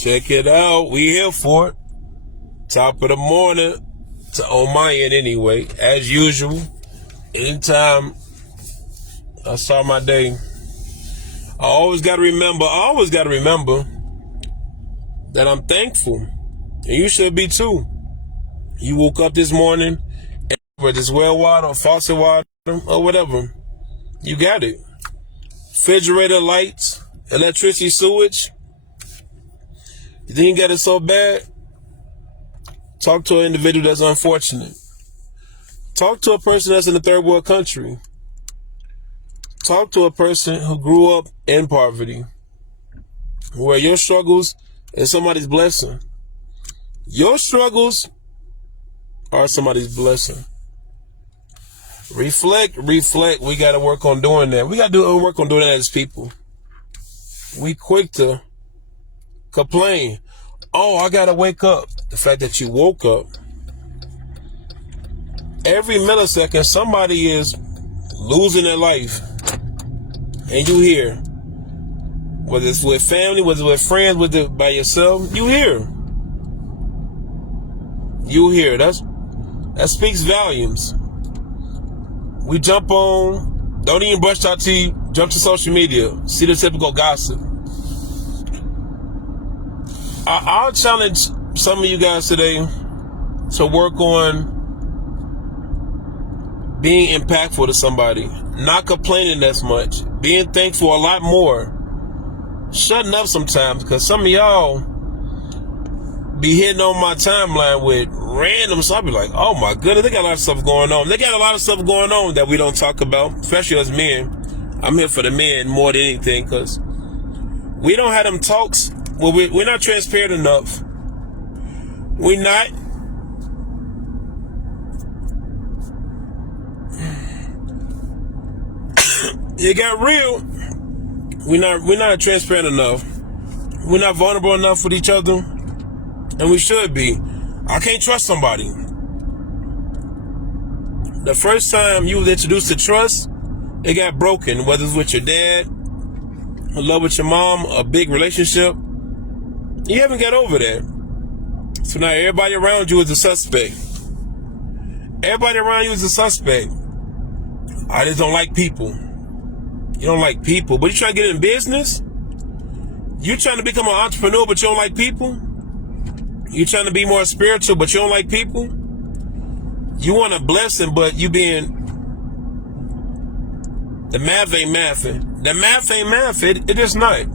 Check it out. We here for it. Top of the morning on my end anyway. As usual, anytime I start my day, I always got to remember that I'm thankful. And you should be too. You woke up this morning, and whether it's well water or faucet water or whatever, you got it. Refrigerator, lights, electricity, sewage. You think you got it so bad? Talk to an individual that's unfortunate. Talk to a person that's in a third world country. Talk to a person who grew up in poverty, where your struggles is somebody's blessing. Your struggles are somebody's blessing. Reflect. We got to work on doing that. We got to work on doing that as people. We quick to complain. Oh, I got to wake up. The fact that you woke up. Every millisecond, somebody is losing their life. And you hear. Whether it's with family, whether it's with friends, whether it's by yourself, you hear. You hear. That speaks volumes. We jump on, don't even brush our teeth, jump to social media, see the typical gossip. I'll challenge some of you guys today to work on being impactful to somebody, not complaining as much, being thankful a lot more, shutting up sometimes, because some of y'all be hitting on my timeline with random stuff. I be like, oh my goodness, they got a lot of stuff going on. They got a lot of stuff going on that we don't talk about, especially as men. I'm here for the men more than anything, because we don't have them talks. Well, we're not transparent enough. We're not. It got real. We're not transparent enough. We're not vulnerable enough with each other. And we should be. I can't trust somebody. The first time you was introduced to trust, it got broken. Whether it's with your dad, a love with your mom, a big relationship, you haven't got over that. So now everybody around you is a suspect. Everybody around you is a suspect. I just don't like people. You don't like people, but you trying to get in business? You trying to become an entrepreneur, but you don't like people? You trying to be more spiritual, but you don't like people? You want a blessing, but you being... The math ain't mathing. The math ain't math. It is not.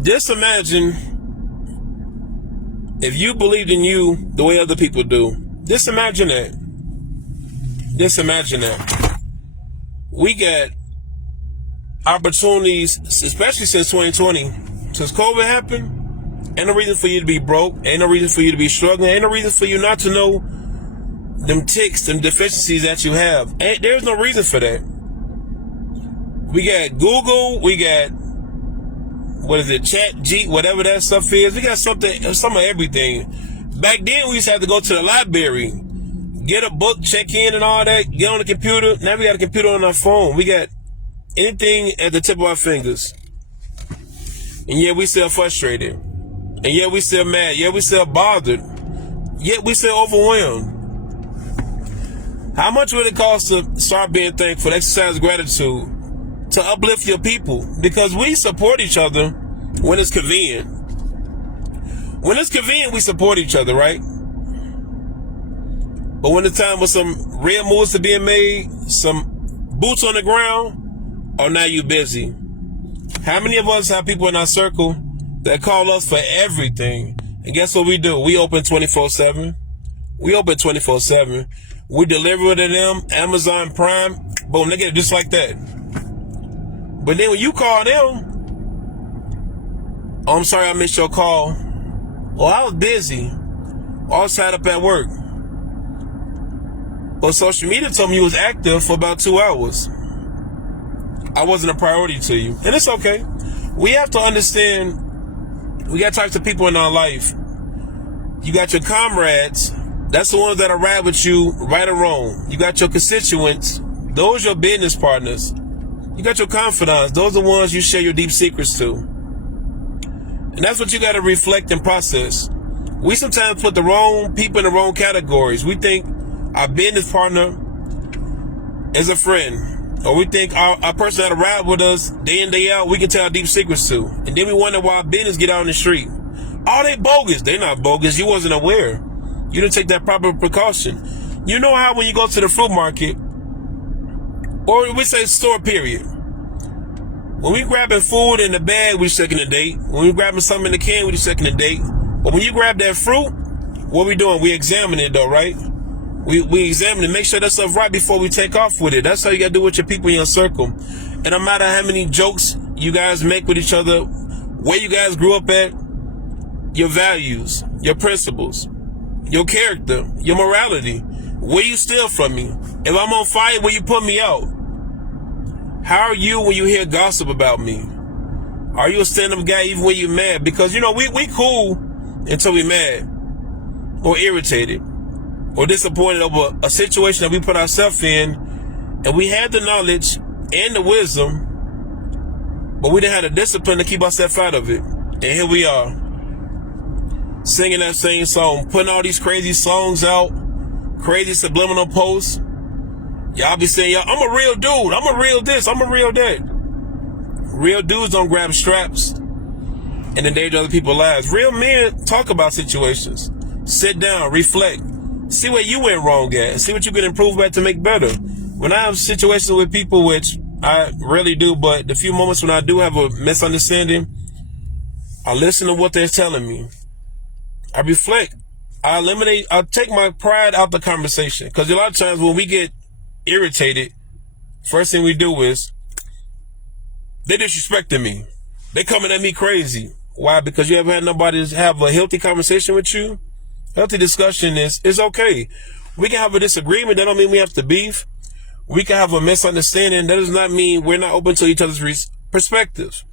Just imagine if you believed in you the way other people do. Just imagine that. Just imagine that. We got opportunities, especially since 2020. Since COVID happened, ain't no reason for you to be broke. Ain't no reason for you to be struggling. Ain't no reason for you not to know them ticks, them deficiencies that you have. There's no reason for that. We got Google. We got, Chat G, whatever that stuff is. We got some of everything. Back then, we used to have to go to the library, get a book, check in and all that, get on the computer. Now we got a computer on our phone. We got anything at the tip of our fingers. And yet we still frustrated. And yet we still mad. Yet we still bothered. Yet we still overwhelmed. How much would it cost to start being thankful, exercise gratitude, to uplift your people? Because we support each other when it's convenient. When it's convenient, we support each other, right? But when the time with some real moves to being made, some boots on the ground, oh, now you busy. How many of us have people in our circle that call us for everything? And guess what we do? We open 24/7. We open 24/7. We deliver to them, Amazon Prime, boom, they get it just like that. But then when you call them, oh, I'm sorry I missed your call. Oh, I was busy. Oh, I was tied up at work. But social media told me you was active for about 2 hours. I wasn't a priority to you. And it's okay. We have to understand, we got types of people in our life. You got your comrades. That's the ones that are ride with you, right or wrong. You got your constituents. Those are your business partners. You got your confidants. Those are the ones you share your deep secrets to. And that's what you got to reflect and process. We sometimes put the wrong people in the wrong categories. We think our business partner is a friend, or we think our person that ride with us day in, day out, we can tell our deep secrets to. And then we wonder why our business get out in the street. Oh, they bogus. They not bogus. You wasn't aware. You didn't take that proper precaution. You know how when you go to the fruit market, or we say store period, when we grabbing food in the bag, we checking the date. When we grabbing something in the can, we just checking the date. But when you grab that fruit, what we doing? We examine it though, right? We examine it, make sure that stuff right before we take off with it. That's how you gotta do with your people in your circle. And no matter how many jokes you guys make with each other, where you guys grew up at, your values, your principles, your character, your morality, where you steal from me. If I'm on fire, will you put me out? How are you when you hear gossip about me? Are you a stand-up guy even when you're mad? Because, you know, we cool until we mad or irritated or disappointed over a situation that we put ourselves in, and we had the knowledge and the wisdom, but we didn't have the discipline to keep ourselves out of it. And here we are, singing that same song, putting all these crazy songs out, crazy subliminal posts. Y'all be saying, "Yo, I'm a real dude. I'm a real this. I'm a real that." Real dudes don't grab straps and endanger other people's lives. Real men talk about situations. Sit down, reflect, see where you went wrong at, and see what you can improve at to make better. When I have situations with people, which I rarely do, but the few moments when I do have a misunderstanding, I listen to what they're telling me. I reflect. I take my pride out the conversation. Because a lot of times when we get irritated, first thing we do is, they disrespecting me. They coming at me crazy. Why? Because you haven't had nobody have a healthy conversation with you. Healthy discussion is okay. We can have a disagreement. That don't mean we have to beef. We can have a misunderstanding. That does not mean we're not open to each other's perspectives.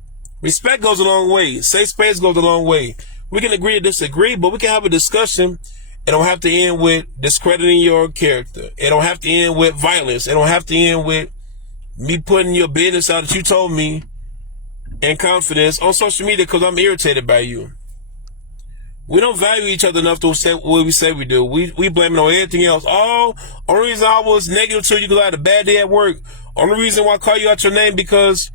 Respect goes a long way. Safe space goes a long way. We can agree to disagree, but we can have a discussion. It don't have to end with discrediting your character. It don't have to end with violence. It don't have to end with me putting your business out that you told me in confidence on social media because I'm irritated by you. We don't value each other enough to say what we say we do. We blame it on everything else. Oh, only reason I was negative to you because I had a bad day at work. Only reason why I call you out your name because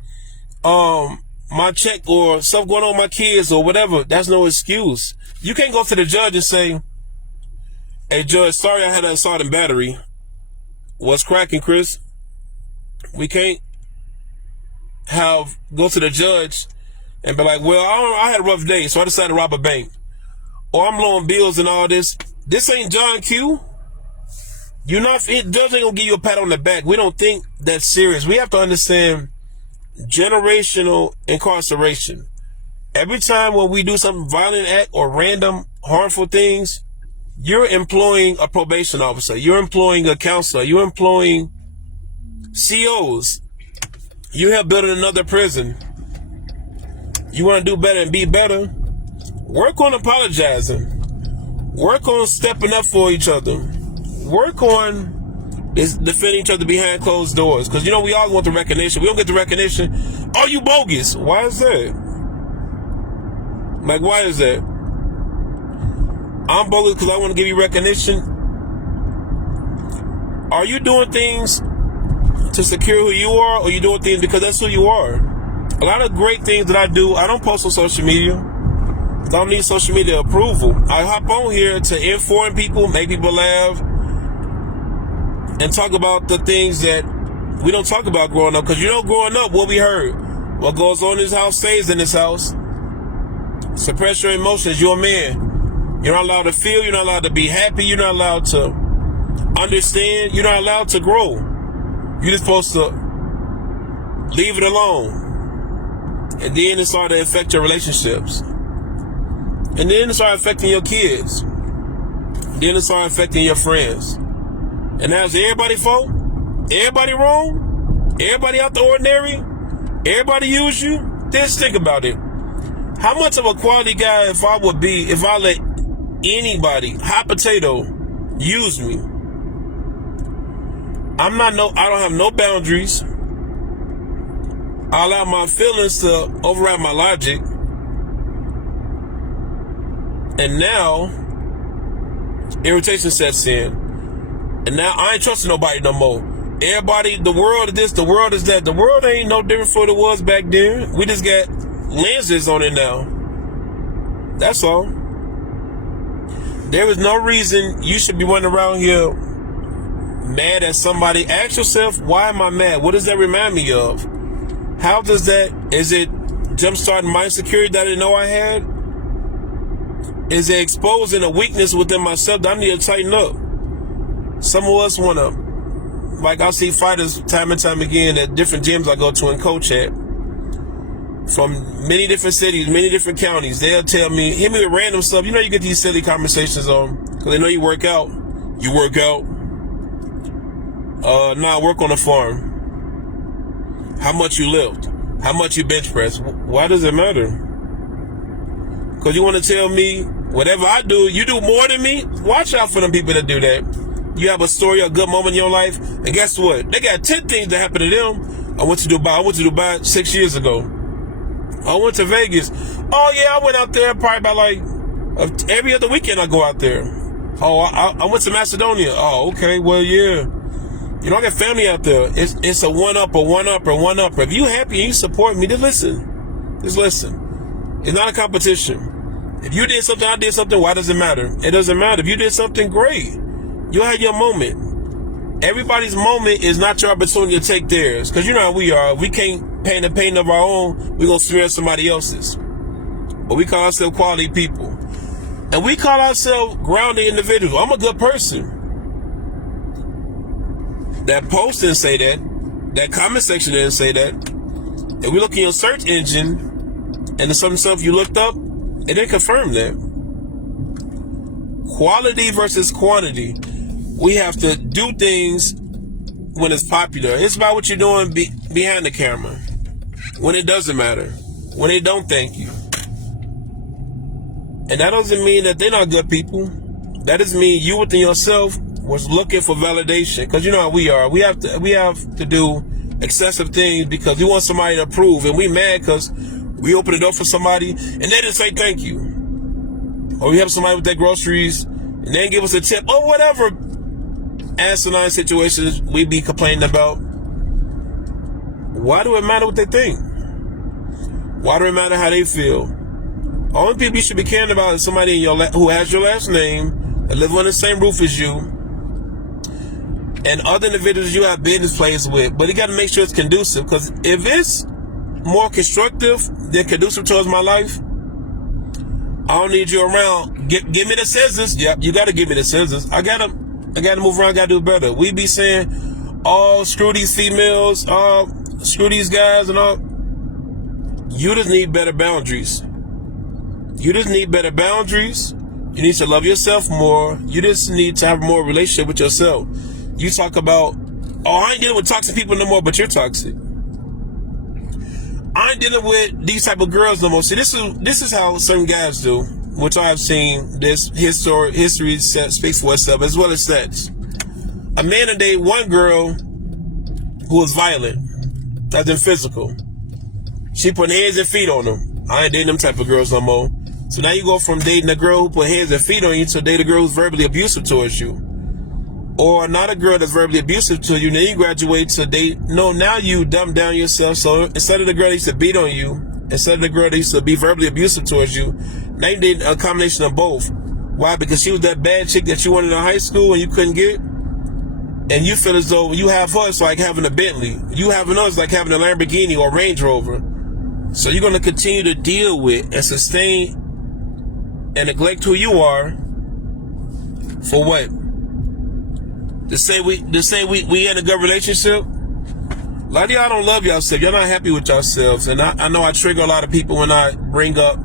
my check or stuff going on with my kids or whatever. That's no excuse. You can't go to the judge and say, "Hey judge, sorry I had an assault and battery. What's cracking, Chris?" We can't go to the judge and be like, "Well, I had a rough day, so I decided to rob a bank." Or I'm low on bills and all this. This ain't John Q. It judge ain't gonna give you a pat on the back. We don't think that's serious. We have to understand generational incarceration. Every time when we do something violent act or random harmful things, you're employing a probation officer. You're employing a counselor. You're employing COs. You have built another prison. You want to do better and be better? Work on apologizing. Work on stepping up for each other. Work on defending each other behind closed doors. Because, you know, we all want the recognition. We don't get the recognition. Oh, you bogus. Why is that? Like, why is that? I'm bogus because I want to give you recognition. Are you doing things to secure who you are, or you doing things because that's who you are? A lot of great things that I do, I don't post on social media. I don't need social media approval. I hop on here to inform people, make people laugh, and talk about the things that we don't talk about growing up. Because, you know, growing up, what we heard, what goes on in this house stays in this house. Suppress your emotions. You're a man. You're not allowed to feel. You're not allowed to be happy. You're not allowed to understand. You're not allowed to grow. You're just supposed to leave it alone. And then it started to affect your relationships. And then it started affecting your kids. Then it started affecting your friends. And now is everybody fault? Everybody wrong? Everybody out the ordinary? Everybody use you? Just think about it. How much of a quality guy if I would be if I let anybody, hot potato, use me? I don't have no boundaries. I allow my feelings to override my logic. And now, irritation sets in. And now I ain't trusting nobody no more. Everybody, the world is this, the world is that. The world ain't no different from what it was back then. We just got lenses on it now. That's all. There is no reason you should be running around here mad at somebody. Ask yourself, why am I mad? What does that remind me of? How does that, is it jumpstarting my insecurity that I didn't know I had? Is it exposing a weakness within myself that I need to tighten up? Some of us want to, like I see fighters time and time again at different gyms I go to and coach at, from many different cities, many different counties. They'll tell me, hit me with random stuff. You know, you get these silly conversations on, because they know you work out. You work out. Nah, I work on a farm. How much you lift? How much you bench press? Why does it matter? Because you want to tell me whatever I do, you do more than me? Watch out for them people that do that. You have a story, a good moment in your life, and guess what? They got 10 things that happened to them. I went to Dubai 6 years ago. I went to Vegas. Oh yeah, I went out there probably about like every other weekend I go out there. Oh, I went to Macedonia. Oh, okay, well yeah. You know, I got family out there. It's a one-upper. If you happy and you support me, just listen. Just listen. It's not a competition. If you did something, I did something, why does it matter? It doesn't matter. If you did something, great. You had your moment. Everybody's moment is not your opportunity to take theirs. Because you know how we are. If we can't paint a painting of our own, we're going to smear somebody else's. But we call ourselves quality people. And we call ourselves grounded individuals. I'm a good person. That post didn't say that. That comment section didn't say that. If we look in your search engine and there's some stuff you looked up, it didn't confirm that. Quality versus quantity. We have to do things when it's popular. It's about what you're doing behind the camera. When it doesn't matter. When they don't thank you. And that doesn't mean that they're not good people. That doesn't mean you within yourself was looking for validation. Because you know how we are. We have to do excessive things because we want somebody to approve. And we mad because we open the door for somebody and they didn't say thank you. Or we have somebody with their groceries and they didn't give us a tip. Or whatever asinine situations we be complaining about. Why do it matter what they think? Why do it matter how they feel? Only people you should be caring about is somebody in who has your last name, that live on the same roof as you, and other individuals you have business plays with. But you got to make sure it's conducive, because if it's more constructive than conducive towards my life, I don't need you around. Give me the scissors. Yep, you got to give me the scissors. I gotta move around. Got to do better. We be saying, "Oh, screw these females. Screw these guys," and all. You just need better boundaries. You just need better boundaries. You need to love yourself more. You just need to have more relationship with yourself. You talk about, oh, I ain't dealing with toxic people no more, but you're toxic. I ain't dealing with these type of girls no more. See, this is how certain guys do, which I've seen. This history speaks for itself, as well as sex. A man will date one girl who was violent, as in physical. She put hands and feet on him. I ain't dating them type of girls no more. So now you go from dating a girl who put hands and feet on you to date a girl who's verbally abusive towards you. Or not a girl that's verbally abusive to you. Then you graduate to date. No, now you dumb down yourself. So instead of the girl that used to beat on you, instead of the girl that used to be verbally abusive towards you, now you date a combination of both. Why? Because she was that bad chick that you wanted in high school and you couldn't get. And you feel as though you have her, it's like having a Bentley. You having her, it's like having a Lamborghini or Range Rover. So you're going to continue to deal with and sustain and neglect who you are for what? To say we in a good relationship? A lot of y'all don't love yourself. You're not happy with yourselves. And I know I trigger a lot of people when I bring up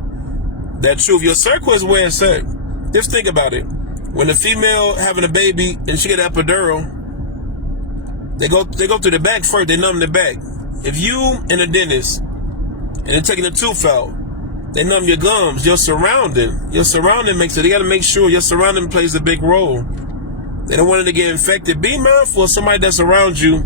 that truth. Your circle is where it's at. Just think about it. When the female having a baby and she get an epidural, they go through the back first. They numb the back. If you in a dentist and they're taking the tooth out, they numb your gums, your surrounding. Your surrounding makes it. They got to make sure your surrounding plays a big role. They don't want it to get infected. Be mindful of somebody that's around you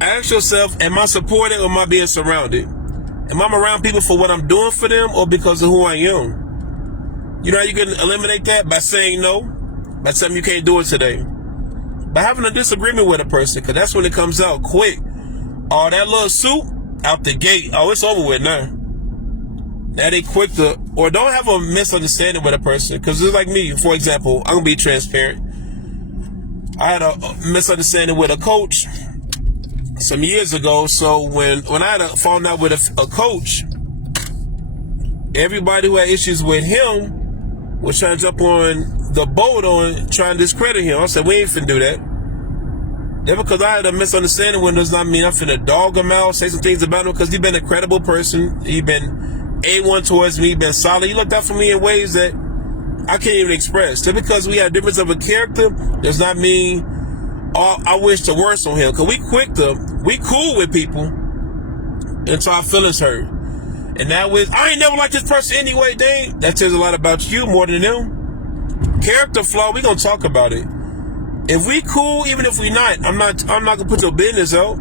Ask yourself, am I supported or am I being surrounded? Am I around people for what I'm doing for them or because of who I am? You know how you can eliminate that? By saying no, by telling them you can't do it today. By having a disagreement with a person, because that's when it comes out quick. Oh, that little soup out the gate. Oh, it's over with now. Now they quick to, or don't have a misunderstanding with a person. Because it's like me, for example, I'm going to be transparent. I had a misunderstanding with a coach some years ago. So when I had fallen out with a coach, everybody who had issues with him was trying to jump on the boat on trying to discredit him. I said, we ain't finna do that. Yeah, because I had a misunderstanding with him does not mean I'm finna dog him out, say some things about him, because he's been a credible person. He's been A1 towards me, been solid. He looked out for me in ways that I can't even express. Just because we have difference of a character does not mean I wish the worst on him. Because we cool with people until our feelings hurt. And that was, I ain't never liked this person anyway, dang. That tells a lot about you more than them. Character flaw, we gonna talk about it. If we cool, even if we not, I'm not gonna put your business out.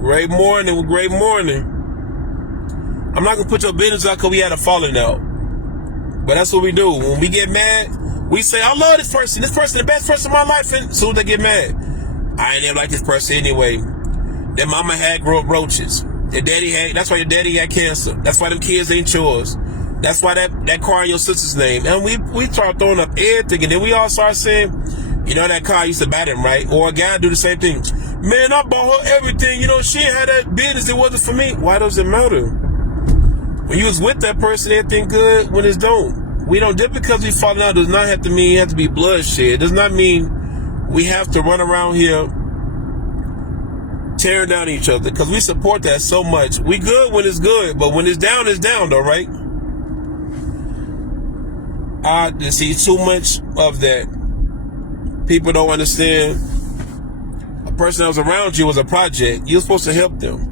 Great morning. I'm not gonna put your business out because we had a falling out. But that's what we do. When we get mad, we say, I love this person. This person, the best person in my life. And as soon as they get mad, I ain't never like this person anyway. Their mama had roaches. That's why your daddy had cancer. That's why them kids ain't yours. That's why that car in your sister's name. And we start throwing up everything. And then we all start saying, you know, that car used to bat him, right? Or a guy do the same thing. Man, I bought her everything. You know, she ain't had that business. It wasn't for me. Why does it matter? When you was with that person, everything good. When it's don't. We don't, just because we falling out does not have to mean it has to be bloodshed. It does not mean we have to run around here tearing down each other, because we support that so much. We good when it's good, but when it's down though, right? I just see too much of that. People don't understand. A person that was around you was a project. You were supposed to help them.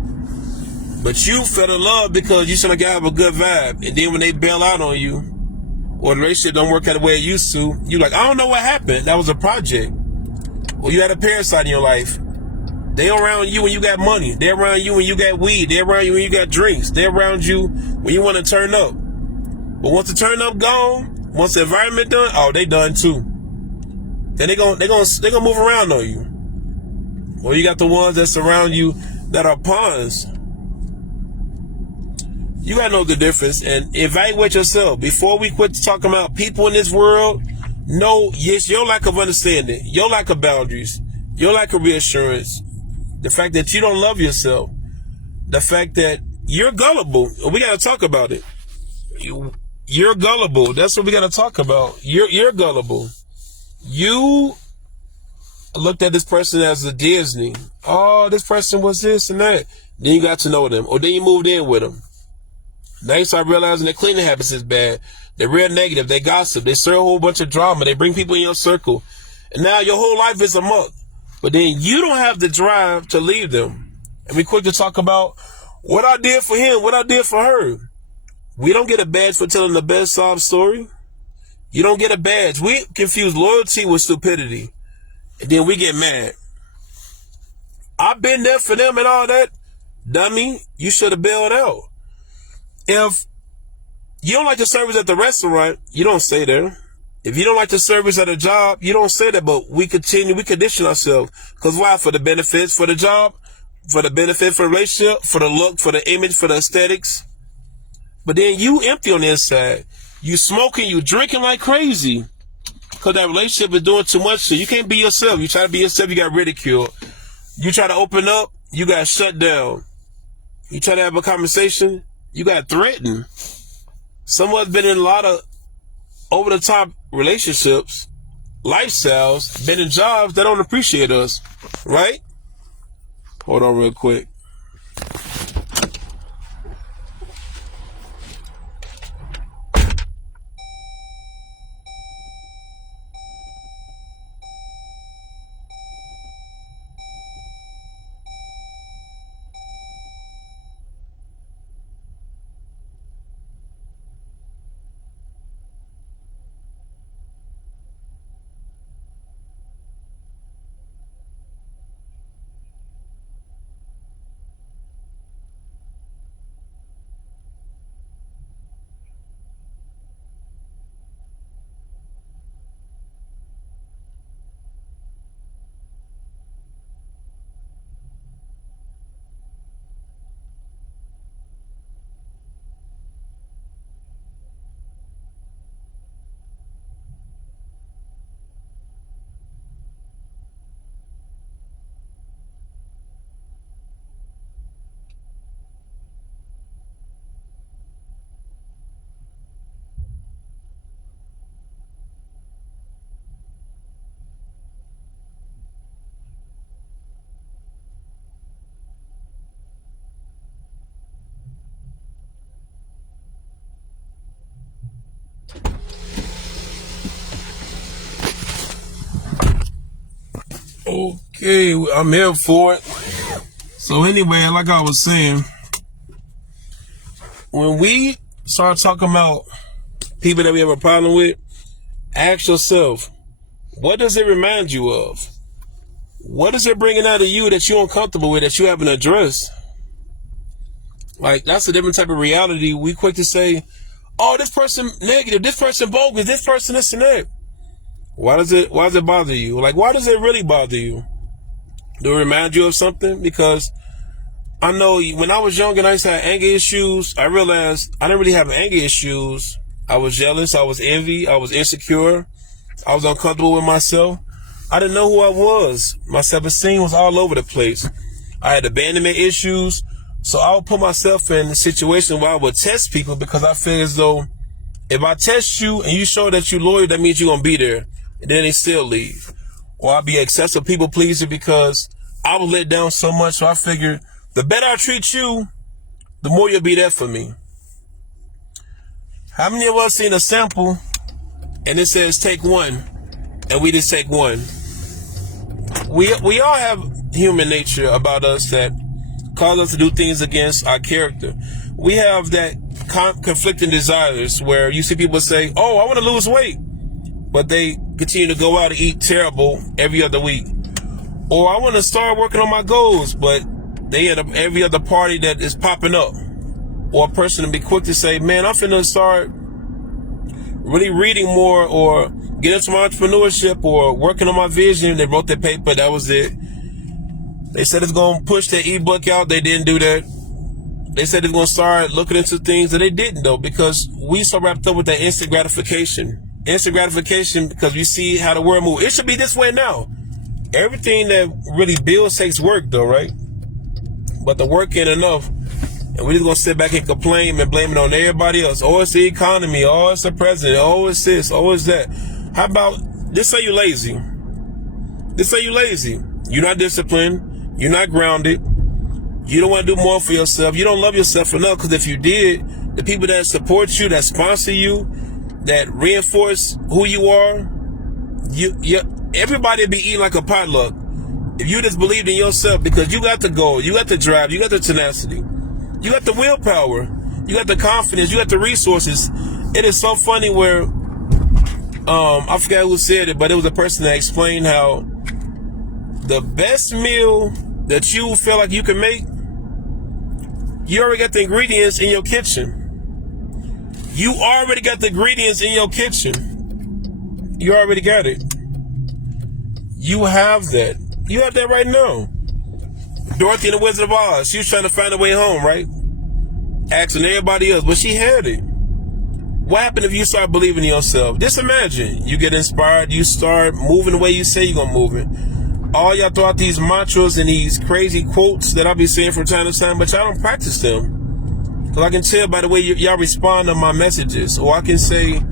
But you fell in love because you should have a good vibe. And then when they bail out on you, or the relationship don't work out the way it used to, you like, I don't know what happened. That was a project. Or you had a parasite in your life. They around you when you got money. They're around you when you got weed. They're around you when you got drinks. They're around you when you want to turn up. But once the turn up gone, once the environment done, oh, they done too. Then they gonna move around on you. Or you got the ones that surround you that are pawns. You gotta know the difference and evaluate yourself. Before we quit talking about people in this world, know, yes, your lack of understanding, your lack of boundaries, your lack of reassurance, the fact that you don't love yourself, the fact that you're gullible. We gotta talk about it. You're gullible. That's what we gotta talk about. You're gullible. You looked at this person as a Disney. Oh, this person was this and that. Then you got to know them. Or then you moved in with them. Now you start realizing their cleaning habits is bad. They're real negative. They gossip. They stir a whole bunch of drama. They bring people in your circle. And now your whole life is a muck. But then you don't have the drive to leave them. And we quick to talk about what I did for him, what I did for her. We don't get a badge for telling the best sob story. You don't get a badge. We confuse loyalty with stupidity. And then we get mad. I've been there for them and all that. Dummy, you should have bailed out. If you don't like the service at the restaurant, you don't stay there. If you don't like the service at a job, you don't stay there. But we condition ourselves. Because why? For the benefits, for the job, for the benefit, for the relationship, for the look, for the image, for the aesthetics. But then you empty on the inside. You smoking, you drinking like crazy. Because that relationship is doing too much. So you can't be yourself. You try to be yourself, you got ridiculed. You try to open up, you got shut down. You try to have a conversation, you got threatened. Someone's been in a lot of over-the-top relationships, lifestyles, been in jobs that don't appreciate us, right? Hold on real quick. Okay, I'm here for it. So anyway, like I was saying, when we start talking about people that we have a problem with, ask yourself, what does it remind you of? What is it bringing out of you that you're uncomfortable with, that you haven't addressed? Like, that's a different type of reality. We quick to say, oh, this person negative, this person bogus, this person this and that. Why does it bother you? Like, why does it really bother you? Do it remind you of something? Because I know when I was young and I used to have anger issues, I realized I didn't really have anger issues. I was jealous, I was envy, I was insecure, I was uncomfortable with myself. I didn't know who I was. My self-esteem was all over the place. I had abandonment issues. So I would put myself in a situation where I would test people because I feel as though if I test you and you show that you're loyal, that means you're going to be there. And then they still leave. Or I'll be an excessive people pleaser because I was let down so much. So I figured the better I treat you, the more you'll be there for me. How many of us seen a sample and it says take one and we just take one? We all have human nature about us that cause us to do things against our character. We have that conflicting desires where you see people say, oh, I want to lose weight, but they continue to go out and eat terrible every other week. Or I want to start working on my goals, but they end up every other party that is popping up. Or a person to be quick to say, man, I'm finna start really reading more or get into my entrepreneurship or working on my vision. They wrote their paper, that was it. They said it's going to push their ebook out. They didn't do that. They said it's going to start looking into things that they didn't, though, because we so wrapped up with that instant gratification. Instant gratification because we see how the world moves. It should be this way now. Everything that really builds takes work, though, right? But the work ain't enough. And we're just going to sit back and complain and blame it on everybody else. Oh, it's the economy. Oh, it's the president. Oh, it's this. Oh, it's that. How about, just say you're lazy. Just say you're lazy. You're not disciplined. You're not grounded. You don't want to do more for yourself. You don't love yourself enough, because if you did, the people that support you, that sponsor you, that reinforce who you are, everybody would be eating like a potluck. If you just believed in yourself, because you got the goal, you got the drive, you got the tenacity, you got the willpower, you got the confidence, you got the resources. It is so funny where, I forgot who said it, but it was a person that explained how the best meal that you feel like you can make, you already got the ingredients in your kitchen. You already got the ingredients in your kitchen. You already got it. You have that. You have that right now. Dorothy and the Wizard of Oz, she was trying to find a way home, right? Asking everybody else, but she had it. What happened if you start believing in yourself? Just imagine. You get inspired, you start moving the way you say you're going to move it. All y'all throw out these mantras and these crazy quotes that I'll be saying from time to time, but y'all don't practice them. Because I can tell by the way y'all respond to my messages. Or I can say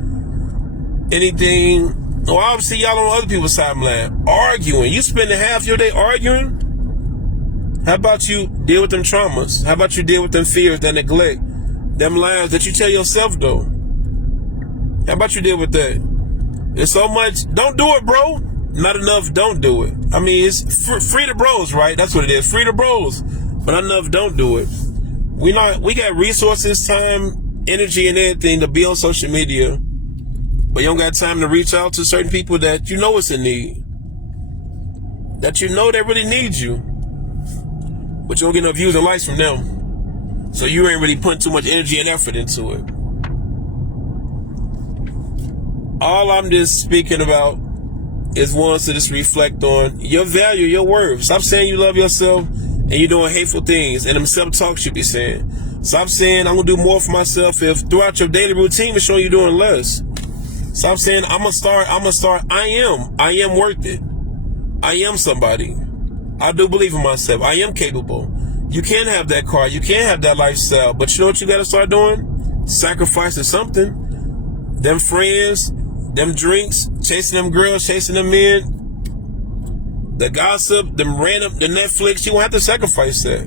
anything. Or I'll see y'all on other people's timeline arguing. You spending half your day arguing? How about you deal with them traumas? How about you deal with them fears, that neglect, them lies that you tell yourself, though? How about you deal with that? There's so much. Don't do it, bro. Not enough, don't do it. I mean, it's free the bros, right? That's what it is. Free the bros. But not enough, don't do it. We got resources, time, energy, and everything to be on social media. But you don't got time to reach out to certain people that you know is in need. That you know they really need you. But you don't get no views and likes from them. So you ain't really putting too much energy and effort into it. All I'm just speaking about is ones to just reflect on your value, your worth. Stop saying you love yourself and you're doing hateful things, and them self-talk should be saying. Stop saying I'm gonna do more for myself if throughout your daily routine is showing you doing less. Stop saying I'm gonna start. I am worth it. I am somebody. I do believe in myself. I am capable. You can have that car, you can have that lifestyle, but you know what you gotta start doing? Sacrificing something. Them friends, them drinks, chasing them girls, chasing them men, the gossip, the Netflix, you won't have to sacrifice that.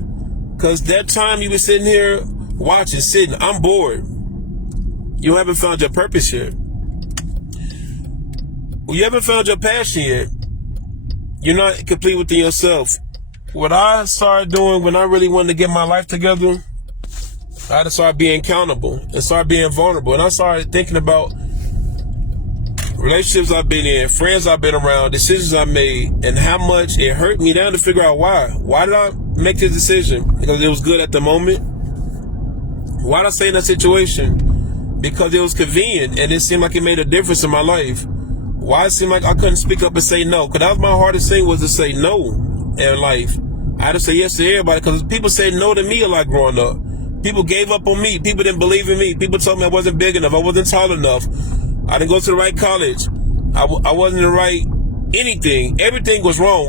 Because that time you were sitting here watching, sitting, I'm bored. You haven't found your purpose yet. You haven't found your passion yet. You're not complete within yourself. What I started doing when I really wanted to get my life together, I had to start being accountable and start being vulnerable. And I started thinking about relationships I've been in, friends I've been around, decisions I made, and how much it hurt me down to figure out why. Why did I make this decision? Because it was good at the moment. Why did I stay in that situation? Because it was convenient and it seemed like it made a difference in my life. Why it seemed like I couldn't speak up and say no? Because that was my hardest thing, was to say no in life. I had to say yes to everybody because people said no to me a lot growing up. People gave up on me. People didn't believe in me. People told me I wasn't big enough. I wasn't tall enough. I didn't go to the right college. I wasn't the right anything. Everything was wrong.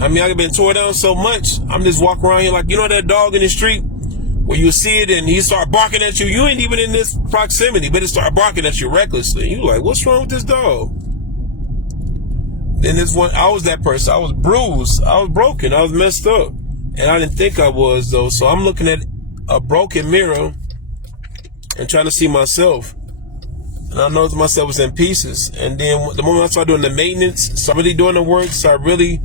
I mean, I've been torn down so much. I'm just walking around here like, you know that dog in the street? Where you see it and he start barking at you. You ain't even in this proximity, but it start barking at you recklessly. You like, what's wrong with this dog? Then this one, I was that person. I was bruised. I was broken. I was messed up. And I didn't think I was, though. So I'm looking at a broken mirror and trying to see myself. And I noticed myself was in pieces. And then the moment I started doing the maintenance, started really doing the work, started really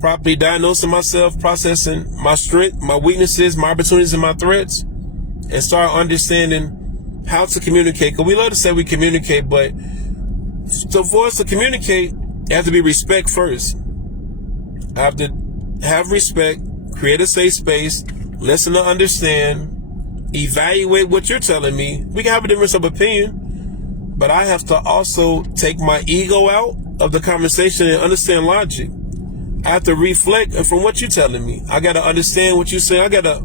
properly diagnosing myself, processing my strength, my weaknesses, my opportunities, and my threats, and start understanding how to communicate. Because we love to say we communicate, but for us to communicate, it has to be respect first. I have to have respect, create a safe space, listen to understand, evaluate what you're telling me. We can have a difference of opinion, but I have to also take my ego out of the conversation and understand logic. I have to reflect from what you're telling me. I got to understand what you're saying. I got to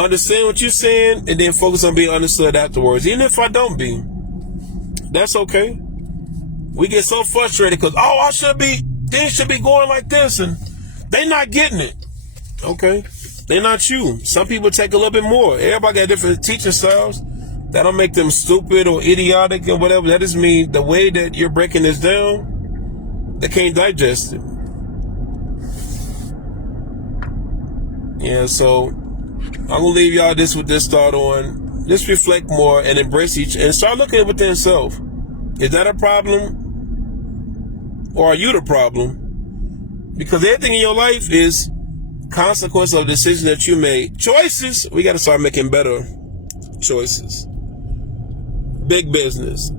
understand what you're saying and then focus on being understood afterwards. Even if I don't be, that's okay. We get so frustrated because, things should be going like this and they not getting it. Okay. They're not you. Some people take a little bit more. Everybody got different teaching styles. That don't make them stupid or idiotic or whatever. That just means the way that you're breaking this down, they can't digest it. Yeah, so I'm gonna leave y'all with this thought on. Just reflect more and embrace and start looking within self. Is that a problem? Or are you the problem? Because everything in your life is consequence of decisions that you made. Choices, we gotta start making better choices. Big business.